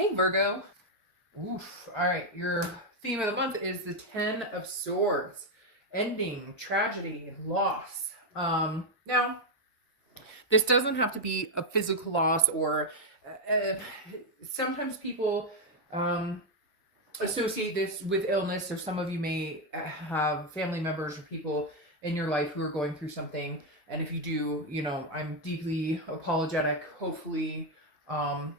Hey Virgo. Oof. All right, your theme of the month is the Ten of Swords. Ending, tragedy, loss. Now, this doesn't have to be a physical loss or sometimes people associate this with illness, or some of you may have family members or people in your life who are going through something. And if you do, I'm deeply apologetic. Um,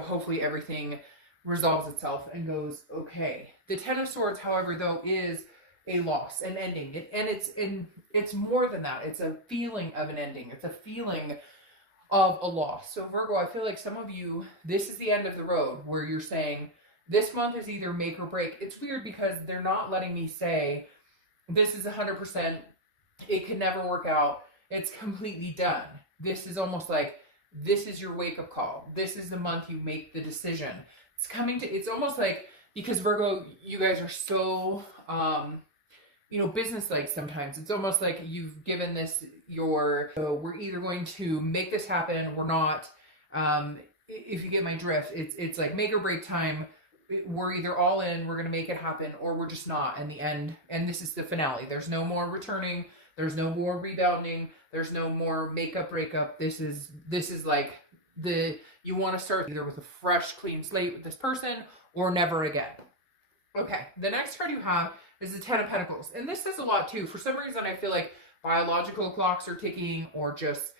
hopefully everything resolves itself and goes okay. The Ten of Swords, however, though, is a loss, an ending, it's more than that. It's a feeling of an ending. It's a feeling of a loss. So Virgo, I feel like some of you, this is the end of the road where you're saying this month is either make or break. It's weird because they're not letting me say this is 100%. It could never work out. It's completely done. This is almost like this is your wake-up call. This is the month you make the decision. It's almost like, because Virgo, you guys are so, business-like sometimes. It's almost like you've given this so we're either going to make this happen or not. If you get my drift, it's like make or break time. We're either all in, we're going to make it happen, or we're just not in the end. And this is the finale. There's no more returning. There's no more rebounding. There's no more makeup, breakup. This is like you want to start either with a fresh, clean slate with this person or never again. Okay, the next card you have is the Ten of Pentacles. And this says a lot too. For some reason, I feel like biological clocks are ticking, or just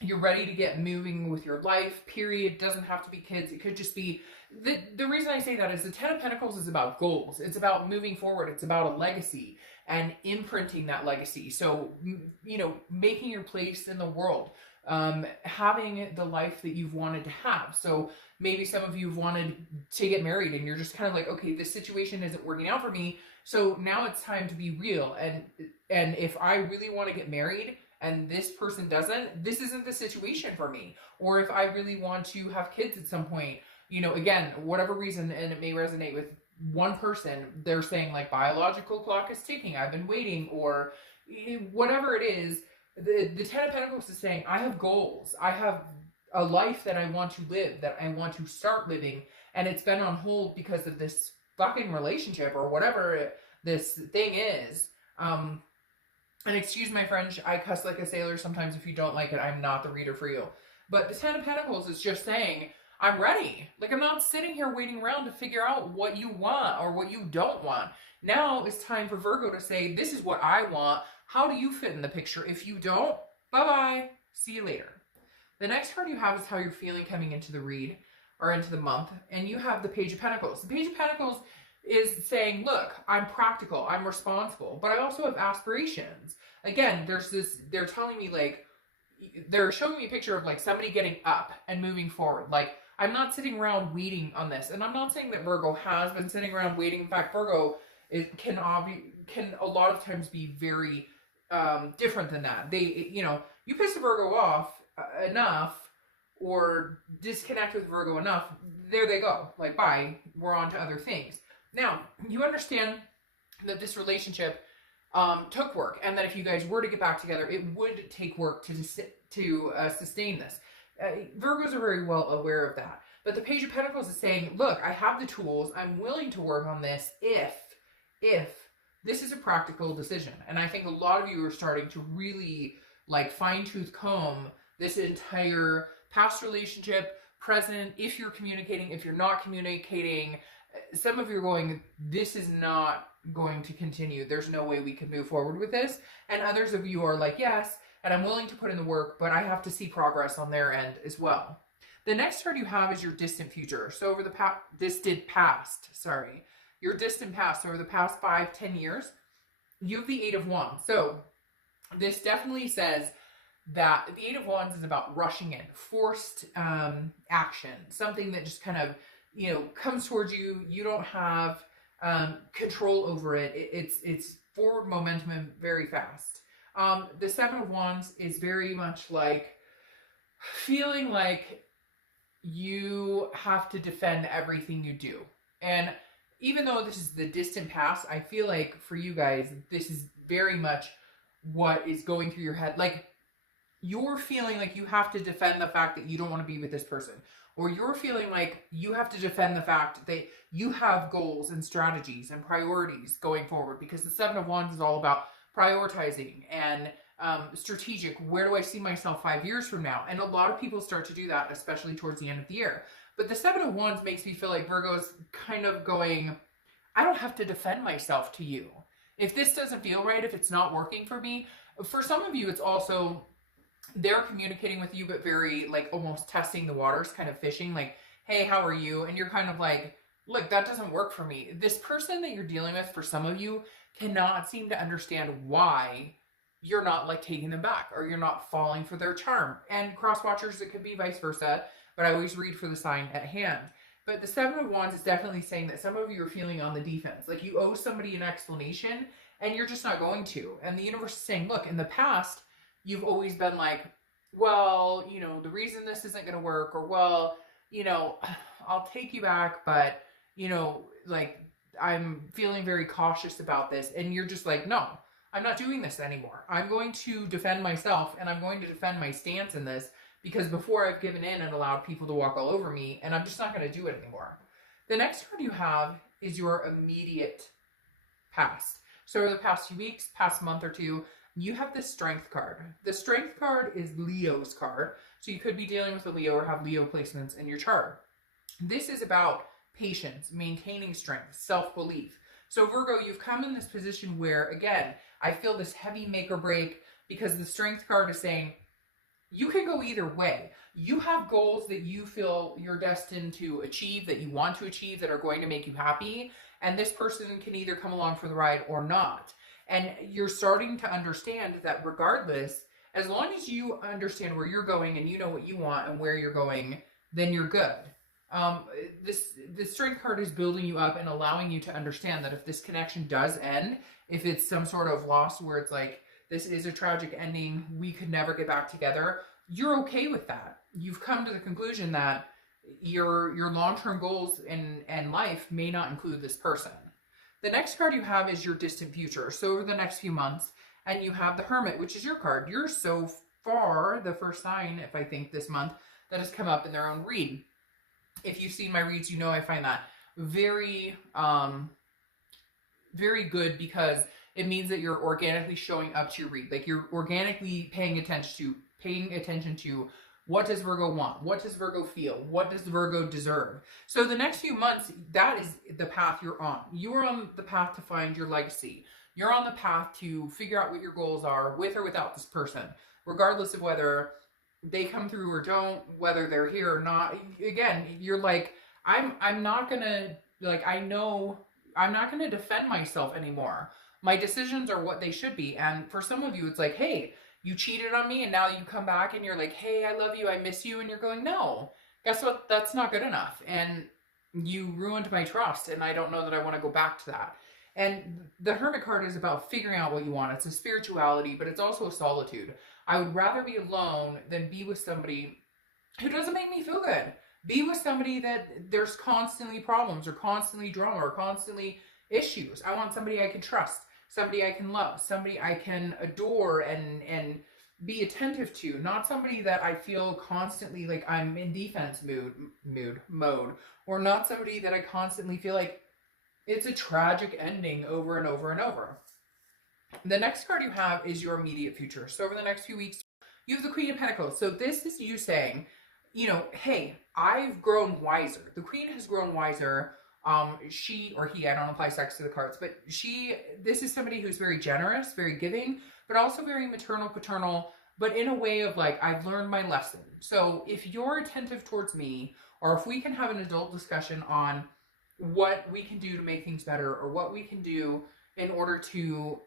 you're ready to get moving with your life, period. Doesn't have to be kids. It could just be, the reason I say that is the Ten of Pentacles is about goals. It's about moving forward. It's about a legacy and imprinting that legacy. So, making your place in the world, having the life that you've wanted to have. So maybe some of you have wanted to get married and you're just kind of like, okay, this situation isn't working out for me. So now it's time to be real. And if I really want to get married and this person doesn't, this isn't the situation for me. Or if I really want to have kids at some point, again, whatever reason, and it may resonate with one person, they're saying like biological clock is ticking, I've been waiting, or whatever it is. The Ten of Pentacles is saying, I have goals. I have a life that I want to live, that I want to start living. And it's been on hold because of this fucking relationship or whatever this thing is. And excuse my French, I cuss like a sailor sometimes. If you don't like it, I'm not the reader for you. But the Ten of Pentacles is just saying, I'm ready. Like, I'm not sitting here waiting around to figure out what you want or what you don't want. Now it's time for Virgo to say, this is what I want. How do you fit in the picture? If you don't, bye-bye. See you later. The next card you have is how you're feeling coming into the read or into the month. And you have the Page of Pentacles. The Page of Pentacles is saying, look, I'm practical, I'm responsible, but I also have aspirations. Again, they're telling me like, they're showing me a picture of like somebody getting up and moving forward. Like, I'm not sitting around waiting on this. And I'm not saying that Virgo has been sitting around waiting. In fact, Virgo can a lot of times be very different than that. You piss a Virgo off enough or disconnect with Virgo enough, there they go. Like, bye, we're on to other things. Now, you understand that this relationship took work, and that if you guys were to get back together, it would take work to sustain this. Virgos are very well aware of that. But the Page of Pentacles is saying, look, I have the tools. I'm willing to work on this if this is a practical decision. And I think a lot of you are starting to really like fine-tooth comb this entire past relationship, present, if you're communicating, if you're not communicating. Some of you are going, this is not going to continue. There's no way we can move forward with this. And others of you are like, yes, and I'm willing to put in the work, but I have to see progress on their end as well. The next card you have is your distant future. So over the your distant past, over the past 5-10 years, you have the Eight of Wands. So this definitely says that the Eight of Wands is about rushing in, forced action, something that just kind of, comes towards you. You don't have control over it. It's forward momentum and very fast. The Seven of Wands is very much like feeling like you have to defend everything you do. And even though this is the distant past, I feel like for you guys, this is very much what is going through your head. Like, you're feeling like you have to defend the fact that you don't want to be with this person, or you're feeling like you have to defend the fact that you have goals and strategies and priorities going forward, because the Seven of Wands is all about prioritizing and strategic. Where do I see myself 5 years from now? And a lot of people start to do that, especially towards the end of the year. But the Seven of Wands makes me feel like Virgo's kind of going, I don't have to defend myself to you. If this doesn't feel right, if it's not working for me, for some of you, it's also they're communicating with you, but very like almost testing the waters, kind of fishing, like, hey, how are you? And you're kind of like, look, that doesn't work for me. This person that you're dealing with, for some of you, cannot seem to understand why you're not like taking them back, or you're not falling for their charm. And cross watchers, it could be vice versa, but I always read for the sign at hand. But the Seven of Wands is definitely saying that some of you are feeling on the defense. Like you owe somebody an explanation and you're just not going to. And the universe is saying, look, in the past, you've always been like, well, you know, the reason this isn't going to work, or, well, you know, I'll take you back, but, you know, like, I'm feeling very cautious about this. And you're just like, no, I'm not doing this anymore. I'm going to defend myself, and I'm going to defend my stance in this, because before I've given in and allowed people to walk all over me, and I'm just not going to do it anymore. The next card you have is your immediate past. So over the past few weeks, past month or two, you have the Strength card. The Strength card is Leo's card. So you could be dealing with a Leo or have Leo placements in your chart. This is about patience, maintaining strength, self-belief. So Virgo, you've come in this position where, again, I feel this heavy make or break, because the Strength card is saying, you can go either way. You have goals that you feel you're destined to achieve, that you want to achieve, that are going to make you happy. And this person can either come along for the ride or not. And you're starting to understand that regardless, as long as you understand where you're going and you know what you want and where you're going, then you're good. The Strength card is building you up and allowing you to understand that if this connection does end, if it's some sort of loss where it's like, this is a tragic ending, we could never get back together, you're okay with that. You've come to the conclusion that your long-term goals and life may not include this person. The next card you have is your distant future. So over the next few months, and you have the Hermit, which is your card. You're so far the first sign, if I think this month, that has come up in their own read. If you've seen my reads, you know I find that very, very good, because it means that you're organically showing up to your read. Like you're organically paying attention to what does Virgo want? What does Virgo feel? What does Virgo deserve? So the next few months, that is the path you're on. You're on the path to find your legacy. You're on the path to figure out what your goals are, with or without this person, regardless of whether they come through or don't, whether they're here or not. Again, you're like, I'm not gonna, like, I know I'm not gonna defend myself anymore. My decisions are what they should be. And for some of you, it's like, hey, you cheated on me and now you come back and you're like, hey, I love you, I miss you. And you're going, no, guess what? That's not good enough. And you ruined my trust, and I don't know that I want to go back to that. And the Hermit card is about figuring out what you want. It's a spirituality, but it's also a solitude. I would rather be alone than be with somebody who doesn't make me feel good. Be with somebody that there's constantly problems or constantly drama or constantly issues. I want somebody I can trust, somebody I can love, somebody I can adore and be attentive to, not somebody that I feel constantly like I'm in defense mode, or not somebody that I constantly feel like it's a tragic ending over and over and over. The next card you have is your immediate future. So over the next few weeks, you have the Queen of Pentacles. So this is you saying, you know, hey, I've grown wiser. The Queen has grown wiser. She or he, I don't apply sex to the cards, but this is somebody who's very generous, very giving, but also very maternal, paternal, but in a way of like, I've learned my lesson. So if you're attentive towards me, or if we can have an adult discussion on what we can do to make things better, or what we can do in order to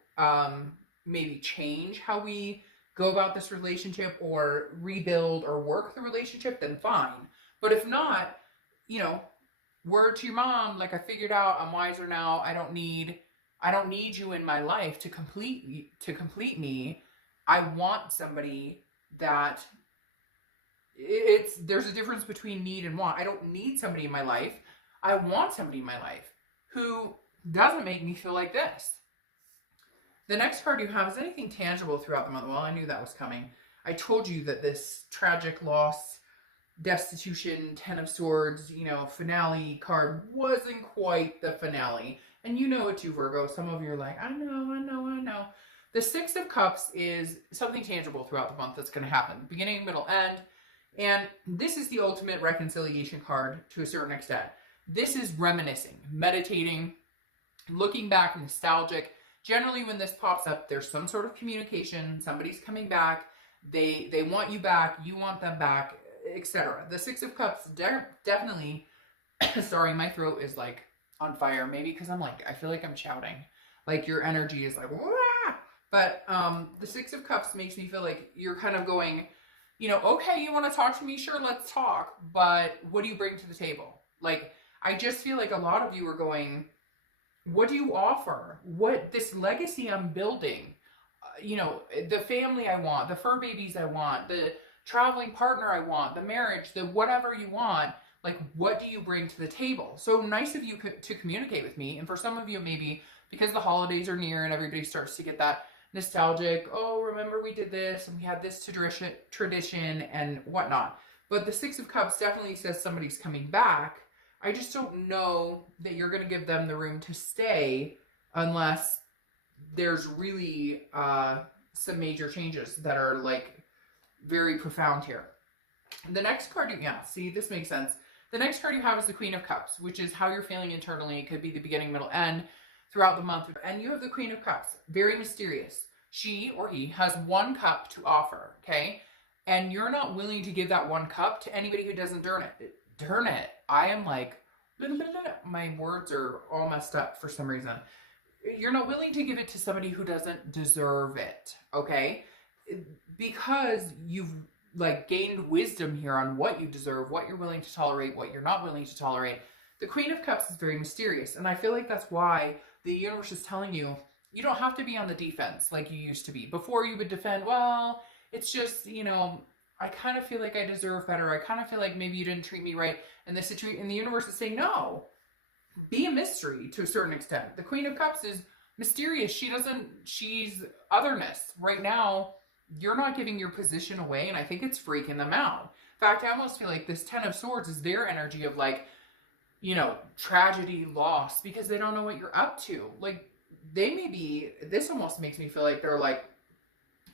maybe change how we go about this relationship or rebuild or work the relationship, then fine. But if not, you know, word to your mom, like, I figured out, I'm wiser now. I don't need you in my life to complete me. I want somebody that there's a difference between need and want. I don't need somebody in my life. I want somebody in my life who doesn't make me feel like this. The next card you have is anything tangible throughout the month. Well, I knew that was coming. I told you that this tragic loss destitution, Ten of Swords, you know, finale card wasn't quite the finale. And you know it too, Virgo. Some of you are like, I know, I know, I know. The Six of Cups is something tangible throughout the month that's going to happen. Beginning, middle, end. And this is the ultimate reconciliation card to a certain extent. This is reminiscing, meditating, looking back, nostalgic. Generally, when this pops up, there's some sort of communication. Somebody's coming back. They want you back. You want them back, etc. The Six of Cups definitely, sorry, my throat is like on fire. Maybe because I feel like I'm shouting. Like your energy is like, wah! But the Six of Cups makes me feel like you're kind of going, you know, okay, you want to talk to me? Sure, let's talk. But what do you bring to the table? Like, I just feel like a lot of you are going, what do you offer? What, this legacy I'm building, you know, the family I want, the fur babies I want, the traveling partner I want, the marriage, the whatever you want, like, what do you bring to the table? So nice of you to communicate with me. And for some of you, maybe because the holidays are near and everybody starts to get that nostalgic, oh, remember we did this and we had this tradition and whatnot. But the Six of Cups definitely says somebody's coming back. I just don't know that you're going to give them the room to stay unless there's really some major changes that are like very profound here. The next card, yeah, see, this makes sense. The next card you have is the Queen of Cups, which is how you're feeling internally. It could be the beginning, middle, end throughout the month. And you have the Queen of Cups, very mysterious. She or he has one cup to offer, okay? And you're not willing to give that one cup to anybody who doesn't earn it. Darn it. I am like, my words are all messed up for some reason. You're not willing to give it to somebody who doesn't deserve it, okay? Because you've like gained wisdom here on what you deserve, what you're willing to tolerate, what you're not willing to tolerate. The Queen of Cups is very mysterious. And I feel like that's why the universe is telling you, you don't have to be on the defense like you used to be. Before you would defend, well, it's just, you know, I kind of feel like I deserve better. I kind of feel like maybe you didn't treat me right. And the universe is saying, no, be a mystery to a certain extent. The Queen of Cups is mysterious. She's otherness. Right now, you're not giving your position away, and I think it's freaking them out. In fact, I almost feel like this Ten of Swords is their energy of like, you know, tragedy, loss, because they don't know what you're up to. Like, they may be, this almost makes me feel like they're like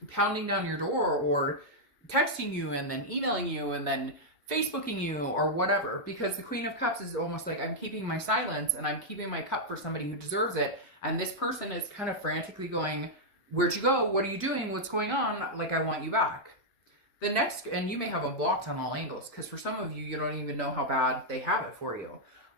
pounding down your door or texting you and then emailing you and then Facebooking you or whatever, because the Queen of Cups is almost like, I'm keeping my silence and I'm keeping my cup for somebody who deserves it. And this person is kind of frantically going, where'd you go? What are you doing? What's going on? Like, I want you back. The next, and you may have them blocked on all angles, because for some of you, you don't even know how bad they have it for you.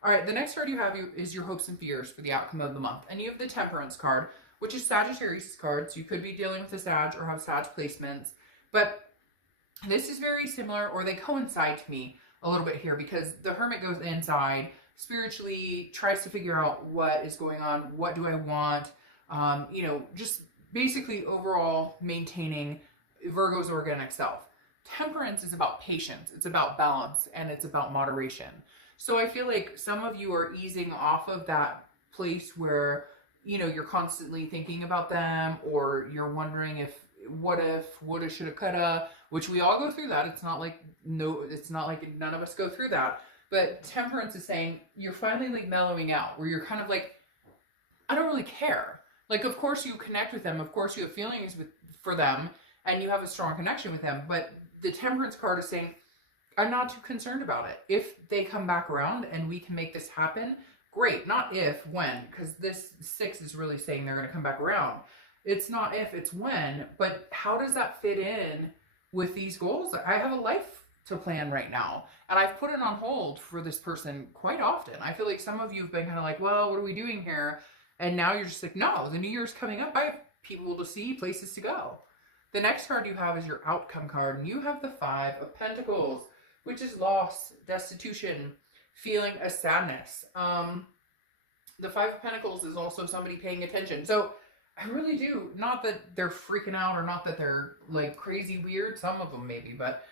All right, the next card you have is your hopes and fears for the outcome of the month. And you have the Temperance card, which is Sagittarius card. So you could be dealing with a Sag or have Sag placements. But this is very similar, or they coincide to me a little bit here, because the Hermit goes inside, spiritually tries to figure out what is going on, what do I want, you know, just basically overall maintaining Virgo's organic self. Temperance is about patience, it's about balance, and it's about moderation. So I feel like some of you are easing off of that place where, you know, you're constantly thinking about them, or you're wondering if, woulda, shoulda, coulda, which we all go through that. It's not like none of us go through that. But Temperance is saying you're finally like mellowing out, where you're kind of like, I don't really care. Like, of course you connect with them. Of course you have feelings for them and you have a strong connection with them. But the Temperance card is saying, I'm not too concerned about it. If they come back around and we can make this happen, great. Not if, when, because this 6 is really saying they're going to come back around. It's not if, it's when. But how does that fit in with these goals? I have a life to plan right now, and I've put it on hold for this person quite often. I feel like some of you have been kind of like, well, what are we doing here? And now you're just like, no, the new year's coming up. I have people to see, places to go. The next card you have is your outcome card, and you have the 5 of Pentacles, which is loss, destitution, feeling a sadness. The 5 of Pentacles is also somebody paying attention. So I really do, not that they're freaking out or not that they're like crazy weird, some of them maybe, but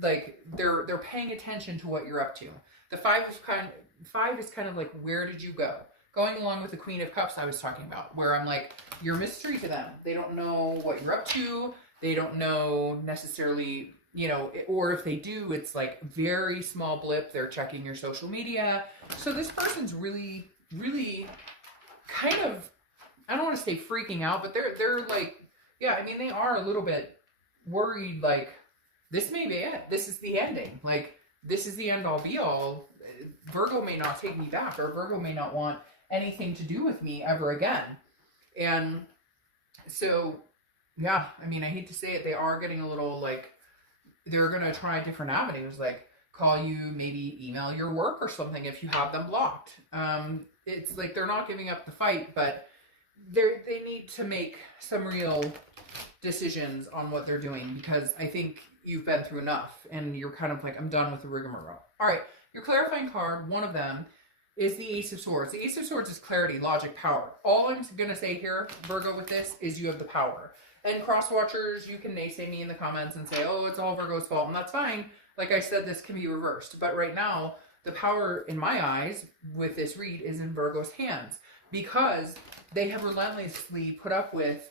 like they're paying attention to what you're up to. The 5 is kind of like, where did you go? Going along with the Queen of Cups I was talking about, where I'm like, you're a mystery to them. They don't know what you're up to. They don't know necessarily you know, or if they do, it's like very small blip. They're checking your social media. So this person's really, really kind of, I don't want to say freaking out, but they're like, yeah, I mean, they are a little bit worried, like, this may be it. This is the ending. Like, this is the end all be all. Virgo may not take me back, or Virgo may not want anything to do with me ever again. And so, yeah, I mean, I hate to say it, they are getting a little like, they're going to try different avenues, like call you, maybe email your work or something if you have them blocked. It's like they're not giving up the fight, but they need to make some real decisions on what they're doing, because I think you've been through enough and you're kind of like, I'm done with the rigmarole. All right, your clarifying card, one of them, is the Ace of Swords. The Ace of Swords is clarity, logic, power. All I'm going to say here, Virgo, with this is you have the power. And cross-watchers, you can naysay me in the comments and say, oh, it's all Virgo's fault, and that's fine. Like I said, this can be reversed. But right now, the power, in my eyes, with this read, is in Virgo's hands, because they have relentlessly put up with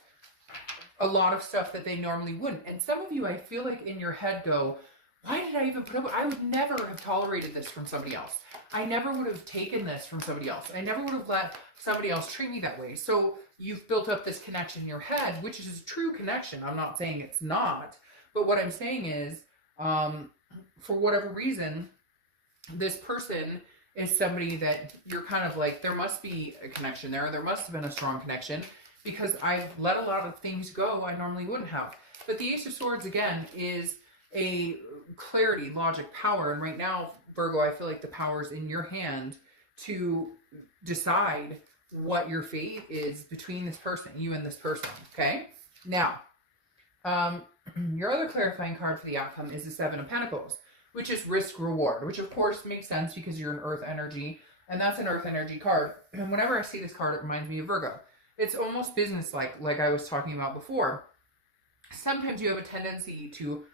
a lot of stuff that they normally wouldn't. And some of you, I feel like in your head go, why did I even put up with it? I would never have tolerated this from somebody else. I never would have taken this from somebody else. I never would have let somebody else treat me that way. So you've built up this connection in your head, which is a true connection. I'm not saying it's not. But what I'm saying is, for whatever reason, this person is somebody that you're kind of like, there must be a connection there. There must have been a strong connection, because I've let a lot of things go I normally wouldn't have. But the Ace of Swords, again, is a clarity, logic, power. And right now, Virgo, I feel like the power's in your hand to decide what your fate is between this person, you and this person, okay? Now, your other clarifying card for the outcome is the Seven of Pentacles, which is risk reward, which of course makes sense because you're an earth energy, and that's an earth energy card. And whenever I see this card, it reminds me of Virgo. It's almost business-like I was talking about before. Sometimes you have a tendency to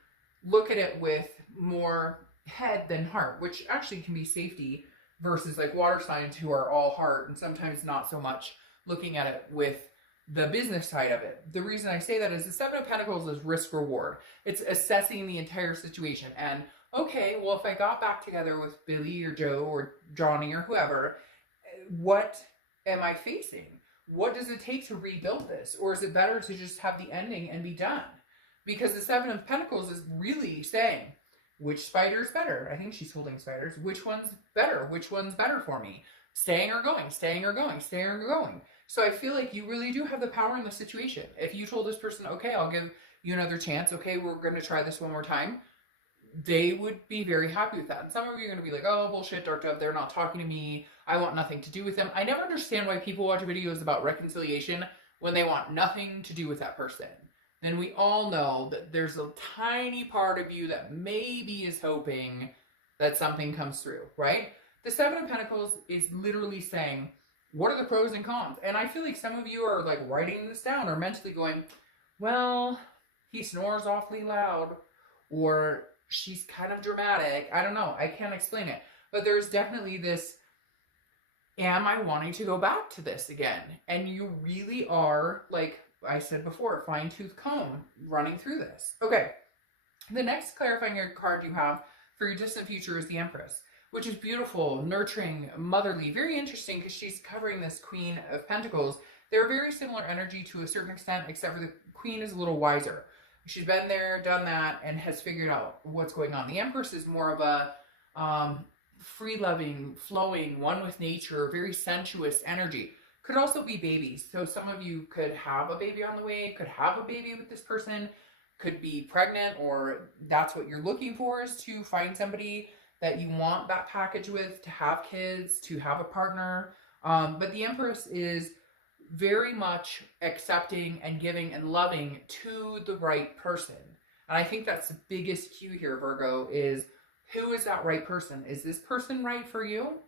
look at it with more head than heart, which actually can be safety, versus like water signs who are all heart, and sometimes not so much looking at it with the business side of it. The reason I say that is the Seven of Pentacles is risk reward. It's assessing the entire situation. And okay, well, if I got back together with Billy or Joe or Johnny or whoever, what am I facing? What does it take to rebuild this? Or is it better to just have the ending and be done? Because the Seven of Pentacles is really saying, which spider is better? I think she's holding spiders. Which one's better? Which one's better for me? Staying or going? Staying or going? Staying or going? So I feel like you really do have the power in the situation. If you told this person, okay, I'll give you another chance. Okay, we're going to try this one more time. They would be very happy with that. And some of you are going to be like, oh, bullshit, Dark Dove, they're not talking to me. I want nothing to do with them. I never understand why people watch videos about reconciliation when they want nothing to do with that person. And we all know that there's a tiny part of you that maybe is hoping that something comes through, right? The Seven of Pentacles is literally saying, what are the pros and cons? And I feel like some of you are like writing this down or mentally going, well, he snores awfully loud, or she's kind of dramatic. I don't know. I can't explain it. But there's definitely this, am I wanting to go back to this again? And you really are, like I said before, fine-tooth comb running through this. Okay. The next clarifying card you have for your distant future is the Empress, which is beautiful, nurturing, motherly, very interesting because she's covering this Queen of Pentacles. They're very similar energy to a certain extent, except for the Queen is a little wiser. She's been there, done that, and has figured out what's going on. The Empress is more of a free-loving, flowing, one with nature, very sensuous energy. Could also be babies. So some of you could have a baby on the way, could have a baby with this person, could be pregnant, or that's what you're looking for, is to find somebody that you want that package with, to have kids, to have a partner. But the Empress is very much accepting and giving and loving to the right person. And I think that's the biggest cue here, Virgo, is who is that right person? Is this person right for you?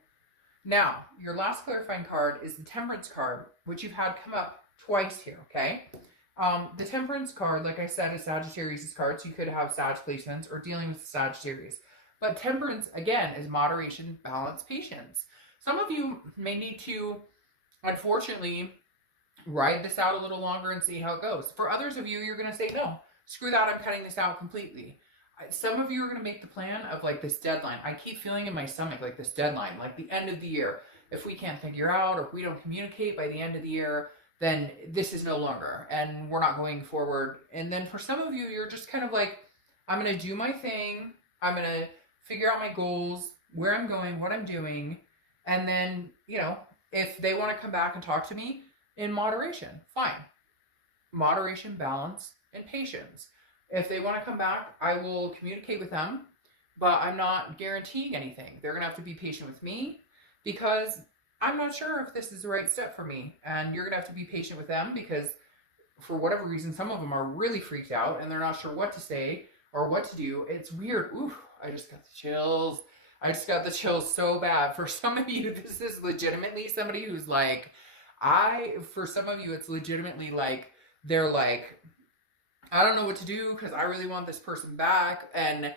Now, your last clarifying card is the Temperance card, which you've had come up twice here, okay? The Temperance card, like I said, is Sagittarius' card, so you could have Sag placements or dealing with Sagittarius. But Temperance, again, is moderation, balance, patience. Some of you may need to, unfortunately, ride this out a little longer and see how it goes. For others of you, you're going to say, no, screw that, I'm cutting this out completely. some of you are going to make the plan of like this deadline. I keep feeling in my stomach like this deadline, like the end of the year. If we can't figure out, or if we don't communicate by the end of the year, then this is no longer, and we're not going forward. And then for some of you, you're just kind of like, I'm going to do my thing. I'm going to figure out my goals, where I'm going, what I'm doing. And then, you know, if they want to come back and talk to me in moderation, fine. Moderation, balance, and patience. If they want to come back, I will communicate with them, but I'm not guaranteeing anything. They're going to have to be patient with me because I'm not sure if this is the right step for me. And you're going to have to be patient with them because for whatever reason, some of them are really freaked out and they're not sure what to say or what to do. It's weird. Ooh, I just got the chills. I just got the chills so bad. For some of you, this is legitimately somebody who's like, for some of you, it's legitimately like, they're like, I don't know what to do because I really want this person back. And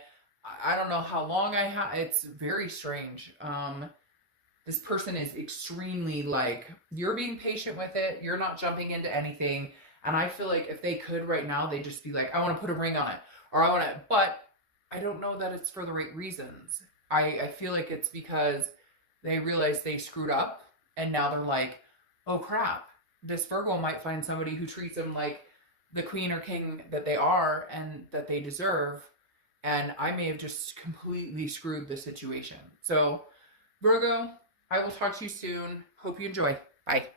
I don't know how long I have. It's very strange. This person is extremely like, you're being patient with it. You're not jumping into anything. And I feel like if they could right now, they'd just be like, I want to put a ring on it. Or I want to, but I don't know that it's for the right reasons. I feel like it's because they realize they screwed up. And now they're like, oh crap. This Virgo might find somebody who treats them like the queen or king that they are and that they deserve. And I may have just completely screwed the situation. So Virgo, I will talk to you soon. Hope you enjoy. Bye.